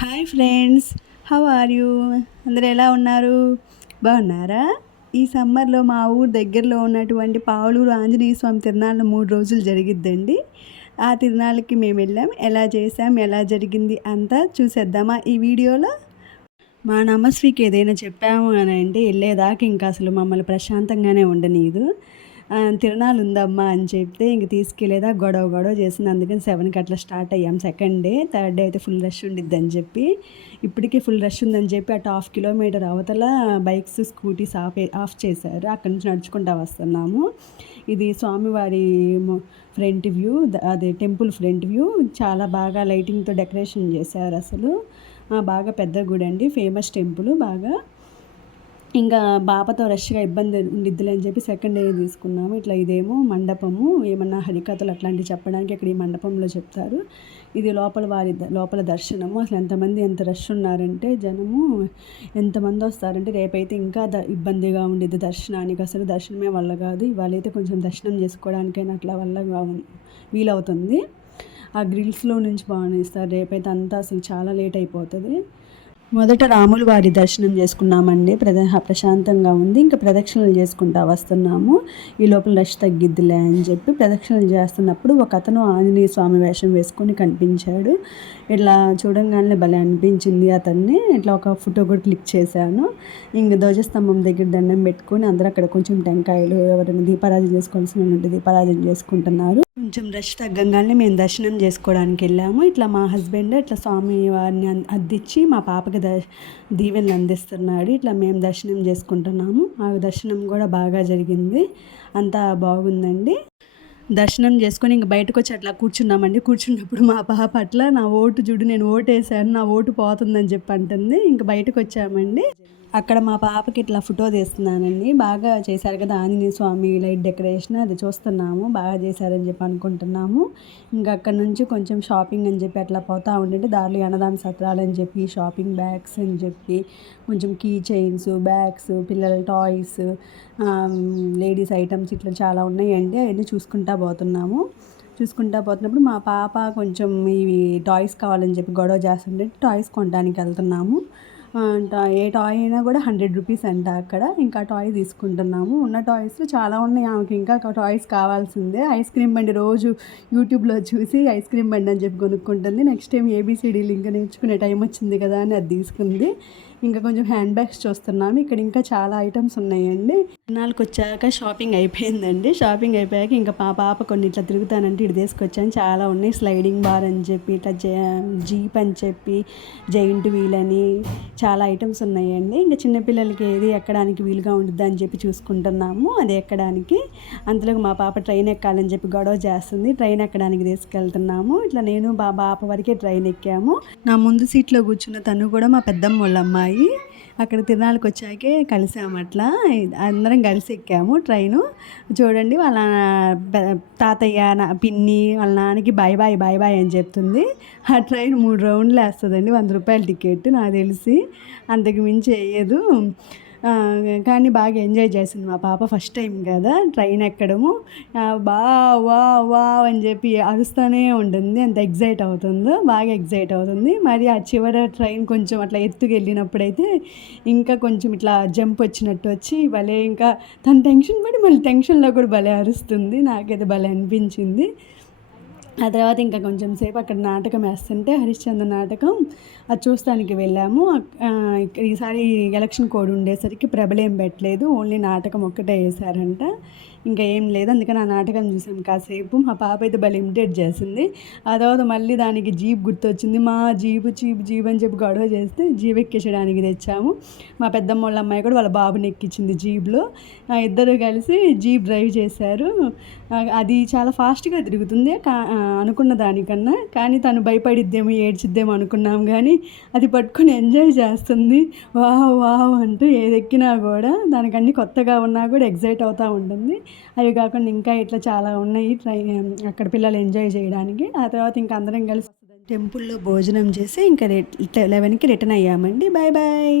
Hi friends, how are you? అందరు ఎలా ఉన్నారు? బాగున్నారా? ఈ సమ్మర్లో మా ఊరు దగ్గరలో ఉన్నటువంటి పావులూరు ఆంజనేయ స్వామి తిరునాళ్ళు 3 రోజులు జరిగిద్దండి. ఆ తిరునాళ్ళకి మేము వెళ్ళాం. ఎలా చేసాం, ఎలా జరిగింది అంతా చూసేద్దామా ఈ వీడియోలో? మా నమస్వికి ఏదైనా చెప్పాము అని అంటే వెళ్ళేదాకా ఇంకా అసలు మమ్మల్ని ప్రశాంతంగానే ఉండనీదు. తిరణాలు ఉందమ్మా అని చెప్తే ఇంక తీసుకెళ్ళేదా గొడవ గొడవ చేసింది. అందుకని 7కి అట్లా స్టార్ట్ అయ్యాం. సెకండ్ డే, థర్డ్ డే అయితే ఫుల్ రష్ ఉండిద్ది అని చెప్పి, ఇప్పటికీ ఫుల్ రష్ ఉందని చెప్పి అటు 1/2 కిలోమీటర్ అవతల బైక్స్ స్కూటీస్ ఆఫ్ చేశారు. అక్కడి నుంచి నడుచుకుంటూ వస్తున్నాము. ఇది స్వామివారి ఫ్రంట్ వ్యూ, అదే టెంపుల్ ఫ్రంట్ వ్యూ. చాలా బాగా లైటింగ్తో డెకరేషన్ చేశారు అసలు. బాగా పెద్ద గుడి అండి, ఫేమస్ టెంపుల్ బాగా. ఇంకా బాపతో రష్గా ఇబ్బంది ఉండిద్దిలే అని చెప్పి సెకండ్ డే తీసుకున్నాము. ఇట్లా ఇదేమో మండపము, ఏమన్నా హరికథలు అట్లాంటివి చెప్పడానికి ఇక్కడ ఈ మండపంలో చెప్తారు. ఇది లోపల దర్శనము. అసలు ఎంత రష్ ఉన్నారంటే జనము, ఎంతమంది వస్తారంటే రేపైతే ఇంకా ఇబ్బందిగా ఉండిద్ది దర్శనానికి. అసలు దర్శనమే వల్ల కాదు. ఇవాళైతే కొంచెం దర్శనం చేసుకోవడానికైనా అట్లా వల్ల వీలవుతుంది. ఆ గ్రిల్స్లో నుంచి బాగునిస్తారు. రేపైతే అంతా అసలు చాలా లేట్ అయిపోతుంది. మొదట రాముల వారి దర్శనం చేసుకున్నామండి. ప్రశాంతంగా ఉంది. ఇంకా ప్రదక్షిణలు చేసుకుంటా వస్తున్నాము. ఈ లోపల రష్ తగ్గిద్దిలే అని చెప్పి ప్రదక్షిణలు చేస్తున్నప్పుడు ఒక అతను ఆంజనేయ స్వామి వేషం వేసుకొని కనిపించాడు. ఇట్లా చూడంగానే భలే అనిపించింది అతన్ని. ఇట్లా ఒక ఫోటో కూడా క్లిక్ చేశాను. ఇంక ధ్వజస్తంభం దగ్గర దండం పెట్టుకొని అందరూ అక్కడ కొంచెం టెంకాయలు, ఎవరైనా దీపారాధన చేసుకోవాల్సిన ఉంటే దీపారాధన చేసుకుంటున్నారు. కొంచెం రష్ తగ్గంగానే మేము దర్శనం చేసుకోవడానికి వెళ్ళాము. ఇట్లా మా హస్బెండ్ ఇట్లా స్వామి వారిని అద్దిచ్చి మా పాపకి దీవెనలు అందిస్తున్నాడు. ఇట్లా మేము దర్శనం చేసుకుంటున్నాము. ఆ దర్శనం కూడా బాగా జరిగింది. అంతా బాగుందండి. దర్శనం చేసుకొని ఇంక బయటకు వచ్చి అట్లా కూర్చున్నామండి. కూర్చున్నప్పుడు మా పాప అట్లా నా ఓటు చూడు, నేను ఓటు వేసాను, నా ఓటు పోతుందని చెప్పి అంటుంది. ఇంక బయటకు వచ్చామండి. అక్కడ మా పాపకి ఇట్లా ఫోటో తీస్తున్నానండి. బాగా చేశారు కదా ఆంజనేయ స్వామి లైట్ డెకరేషన్, అది చూస్తున్నాము. బాగా చేశారని చెప్పి అనుకుంటున్నాము. ఇంకా అక్కడ నుంచి కొంచెం షాపింగ్ అని చెప్పి అట్లా పోతా ఉంటే దారిలో అన్నదాన సత్రాలు అని చెప్పి, షాపింగ్ బ్యాగ్స్ అని చెప్పి, కొంచెం కీ చైన్స్, బ్యాగ్స్, పిల్లల టాయ్స్, లేడీస్ ఐటమ్స్ ఇట్లా చాలా ఉన్నాయండి. అవన్నీ చూసుకుంటా పోతున్నప్పుడు మా పాప కొంచెం ఇవి టాయ్స్ కావాలని చెప్పి గొడవ చేస్తుంటే టాయ్స్ కొనడానికి వెళ్తున్నాము. ఏ టాయ్ అయినా కూడా 100 రూపీస్ అంట అక్కడ. ఇంకా టాయ్ తీసుకుంటున్నాము. ఉన్న టాయ్స్ చాలా ఉన్నాయి. ఆమెకి ఇంకా టాయ్స్ కావాల్సిందే. ఐస్ క్రీమ్ బండి రోజు యూట్యూబ్లో చూసి ఐస్ క్రీమ్ బండి అని చెప్పి కొనుక్కుంటుంది. నెక్స్ట్ టైం ఏబీసీడీలు ఇంకా నేర్చుకునే టైం వచ్చింది కదా అని అది తీసుకుంది. ఇంకా కొంచెం హ్యాండ్ బ్యాగ్స్ చూస్తున్నాము. ఇక్కడ ఇంకా చాలా ఐటమ్స్ ఉన్నాయండి. తిరునాళ్ళకి వచ్చాక షాపింగ్ అయిపోయిందండి. షాపింగ్ అయిపోయాక ఇంకా పాప కొన్ని ఇట్లా తిరుగుతానంటే ఇటు తీసుకొచ్చాను. చాలా ఉన్నాయి. స్లైడింగ్ బార్ అని చెప్పి, ఇట్లా జీప్ అని చెప్పి, జైంట్ వీల్ అని చాలా ఐటమ్స్ ఉన్నాయండి. ఇంకా చిన్నపిల్లలకి ఏది ఎక్కడానికి వీలుగా ఉంటుంది అని చెప్పి చూసుకుంటున్నాము. అది ఎక్కడానికి. అంతలోకి మా పాప ట్రైన్ ఎక్కాలని చెప్పి గొడవ చేస్తుంది. ట్రైన్ ఎక్కడానికి తీసుకెళ్తున్నాము. ఇట్లా నేను పాప వరకే ట్రైన్ ఎక్కాము. నా ముందు సీట్లో కూర్చున్న తను కూడా మా పెద్దమ్మ వాళ్ళ అమ్మాయి. అక్కడ తిరునాళ్ళకి వచ్చాకే కలిసాము. అట్లా అందరం కలిసి ఎక్కాము ట్రైను. చూడండి, వాళ్ళ తాతయ్య, పిన్ని, వాళ్ళ నాన్నకి బాయ్ బాయ్ అని చెప్తుంది. ఆ ట్రైన్ 3 రౌండ్లు వేస్తుందండి. 100 రూపాయల టికెట్ నాకు తెలిసి, అంతకు మించి వేయదు. కానీ బాగా ఎంజాయ్ చేసింది మా పాప. ఫస్ట్ టైం కదా ట్రైన్ ఎక్కడము. వా అని చెప్పి అరుస్తూనే ఉంటుంది. అంత ఎగ్జైట్ అవుతుందో, బాగా ఎగ్జైట్ అవుతుంది. మరి ఆ చివర ట్రైన్ కొంచెం అట్లా ఎత్తుకు వెళ్ళినప్పుడైతే ఇంకా కొంచెం ఇట్లా జంప్ వచ్చినట్టు వచ్చి భలే, ఇంకా తను టెన్షన్ పడి మళ్ళీ టెన్షన్లో కూడా భలే అరుస్తుంది. నాకైతే భలే అనిపించింది. ఆ తర్వాత ఇంకా కొంచెం సేపు అక్కడ నాటకం వేస్తుంటే, హరిశ్చంద్ర నాటకం, అది చూస్తానికి వెళ్ళాము. ఈసారి ఎలక్షన్ కోడ్ ఉండేసరికి ప్రభలేం పెట్టలేదు, ఓన్లీ నాటకం ఒక్కటే వేశారంట. ఇంకా ఏం లేదు. అందుకని ఆ నాటకం చూసాం కాసేపు. మా పాప అయితే భలే ఇమిటేట్ చేసింది. ఆ తర్వాత మళ్ళీ దానికి జీప్ గుర్తొచ్చింది. మా జీబు అని చెప్పి గొడవ చేస్తే జీప్ ఎక్కించడానికి తెచ్చాము. మా పెద్దమ్మ వాళ్ళ అమ్మాయి కూడా వాళ్ళ బాబుని ఎక్కించింది జీప్లో. ఇద్దరు కలిసి జీప్ డ్రైవ్ చేశారు. అది చాలా ఫాస్ట్గా తిరుగుతుంది అనుకున్న దానికన్నా. కానీ తను భయపడిద్దేమో, ఏడ్చిద్దేమో అనుకున్నాం. కానీ అది పట్టుకొని ఎంజాయ్ చేస్తుంది. వావ్ అంటూ ఏది ఎక్కినా కూడా, దానికన్నీ కొత్తగా ఉన్నా కూడా ఎగ్జైట్ అవుతూ ఉంటుంది. అవి కాకుండా ఇంకా ఇట్లా చాలా ఉన్నాయి అక్కడ పిల్లలు ఎంజాయ్ చేయడానికి. ఆ తర్వాత ఇంకా అందరం కలిసి టెంపుల్లో భోజనం చేసి ఇంకా 11కి రిటర్న్ అయ్యామండి. బాయ్.